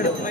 Paper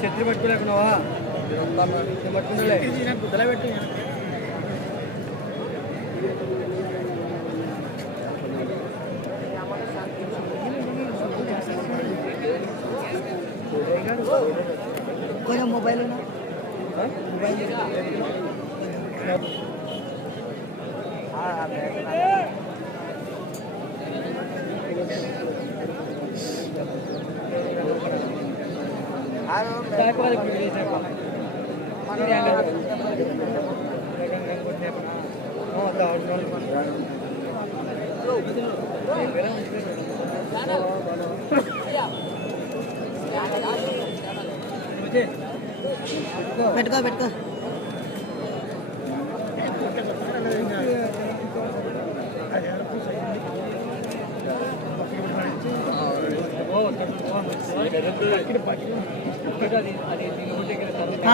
చెట్లు పెట్టుకోలేకున్నావా పట్టుకుంటే గుద్దలా కొంచెం మొబైల్ పెట్టుకో పెట్టుకో.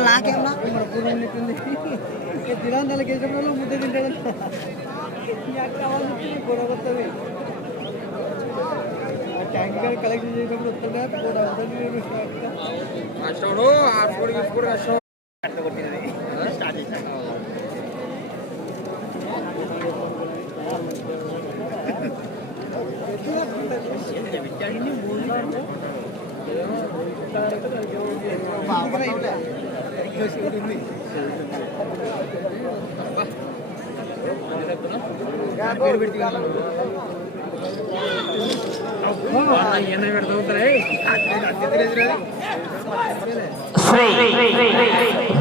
నాకేమన్నా దినాంతాలకు వేసినప్పుడు ముద్ద తింటాడు ট্যাঙ্কার কালেকশন যেটা করতে না ওটা ওটা নিয়ে একটা কাজটা হলো আর করে ইউজ করে আসো। একটা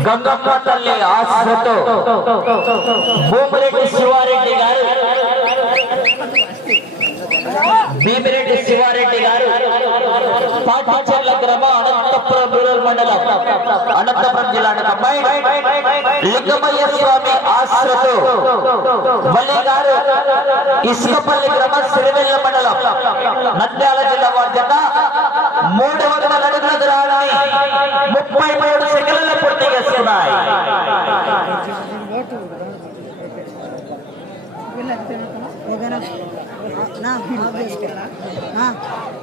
గంగమ్మ తల్లి ఆశతో భూమిరెడ్డి శివారెడ్డి గారు భీమిరెడ్డి శివారెడ్డి గారు పాఠశాల గ్రామ అనంతపురం రూరల్ మండలం అనంతపురం జిల్లాకు అమ్మాయి లింగమయ్య స్వామి ఆశ్రతో వల్లి గారు ఇసుకపల్లి గ్రామ సిరివెల్ల మండలం నంద్యాల జిల్లా వారి జత మూడు వందల అడుగుల దూరాన్ని ముప్పై మూడు సెకండ్ల పూర్తి చేస్తున్నాయి.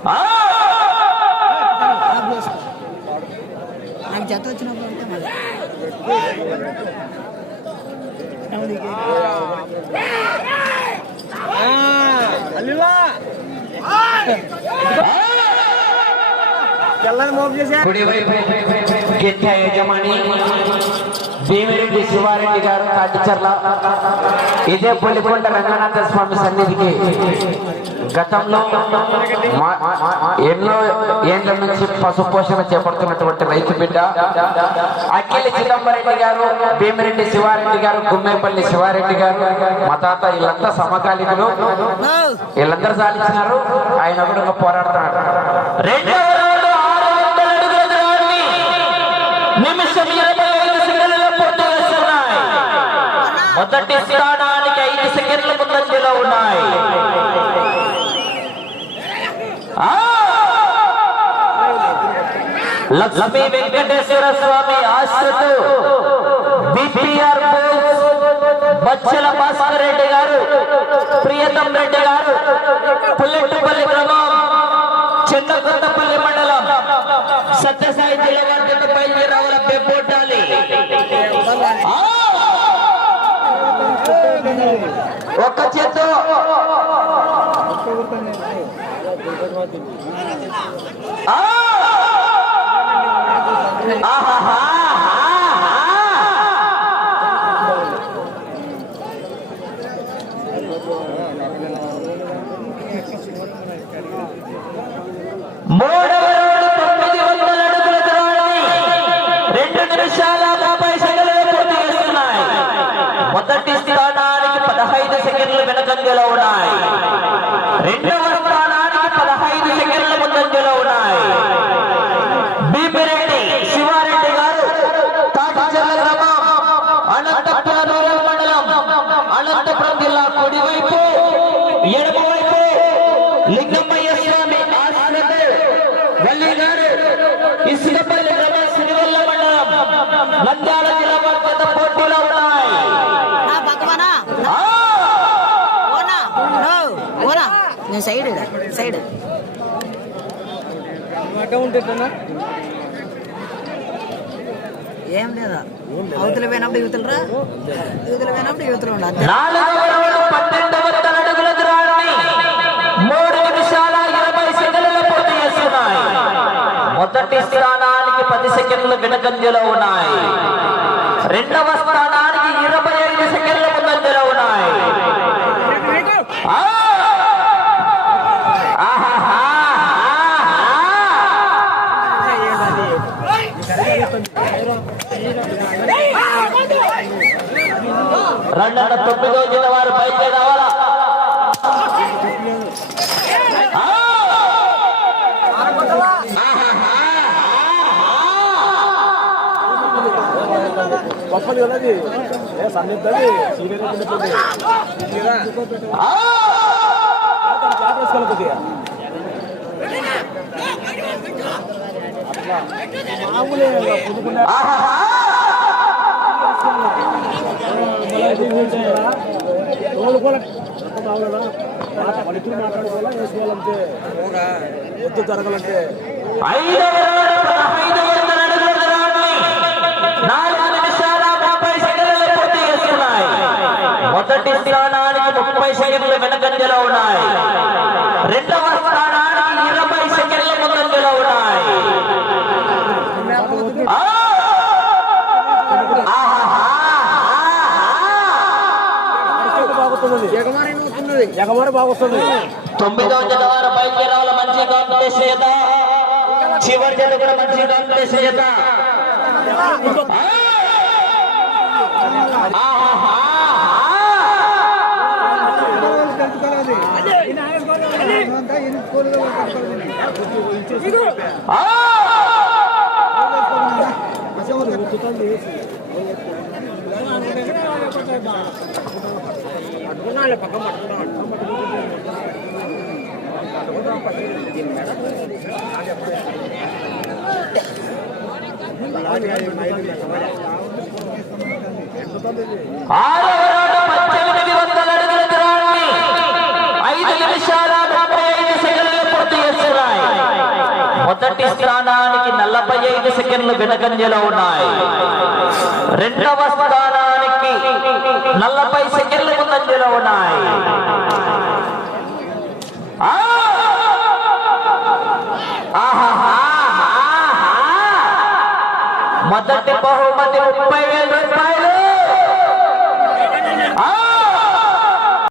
ఆ! నాకు జత వచ్చినప్పుడు అంటే మరి. కుడివైపు గిత్త యజమాని భీమిరెడ్డి శివారెడ్డి గారు కాటిచర్ల. ఇదే పులికొండ రంగనాథ స్వామి సన్నిధికి. గతంలో ఎన్నో ఏళ్ళ నుంచి పశు పోషణ చేపడుతున్నటువంటి రైతు బిడ్డ అఖిల చిదంబరెడ్డి గారు భీమిరెడ్డి శివారెడ్డి గారు గుమ్మేపల్లి శివారెడ్డి గారు మా తాత వీళ్ళంతా సమకాలీనులు వీళ్ళందరూ సాధించినారు. ఆయన కూడా పోరాడుతున్నాడు. రెండవ నిమిషం ఇరవై ఐదు సెకండ్లలో పూర్తి చేస్తున్నాయి. మొదటి స్థానానికి ఐదు సెకండ్ల ముందంజలో ఉన్నాయి. లక్ష్మీ వెంకటేశ్వర స్వామి ఆశ్రుతు బిపిఆర్ బచ్చల భాస్కర్ రెడ్డి గారు ప్రియతం రెడ్డి గారు పుల్లెట్టుపల్లి గ్రామం చెన్నకొత్తపల్లి మండలం సత్యసాయి జిల్లా గంట ఒక్క చేత ఆ! రెండు నిమిషాల యాభై సెకండ్లు పూర్తి చేస్తున్నాయి. మొదటి స్థానానికి పదహైదు సెకండ్లు వెనుకంజలో ఉన్నాయి. రెండవ నంద్యాల జిల్లా వారి జత పోటీలో ఉన్నాయి నా పక్కమనా ఆ! ఓనా నో ఓనా నేను సైడ్ సైడ్ అకౌంట్ ఎట్లా ఏం లేదా అవతల పోయినప్పుడు యువతలు రా యువతలు పోయినప్పుడు యువతలు ఉండాలి మొదటి స్థానానికి పది సెకండ్లు వెనకంజలో ఉన్నాయి. రెండవ స్థానానికి ఇరవై ఐదు సెకండ్ల ముందంజలో ఉన్నాయి ఆ! ఆహాహా! రెండవ తొమ్మిదో జిల్లా వారు బయలుదేరి రావాలా ఆ! గొప్పది కదా అది ఏ సన్నిధి సీనియర్ ఆ! వేసుకోవాలి కొద్దిగా మామూలే పుదుకున్న ఆహాహా! మాట్లాడుకోవాలా? వేసుకోవాలంటే ఎత్తు జరగాలంటే. మొదటి స్థానానికి ముప్పై సెకండ్లు వెనకంజలో ఉన్నాయి. రెండవ స్థానానికి ఇరవై సెకండ్ల ముందంజలో ఉన్నాయి. తొమ్మిదవ జత వారు బయలుదేరాల మంచి కాంపిటీషన్ చేత చివరి జత కూడా మంచి కాంపిటీషన్ చేత రౌండ్ మొదటి స్థానానికి నలభై ఐదు సెకండ్లు వెనకంజలో ఉన్నాయి. రెండవ స్థానానికి నలభై సెకండ్లు ముందంజలో ఉన్నాయి. మొదటి బహుమతి ముప్పై వేల రూపాయలు.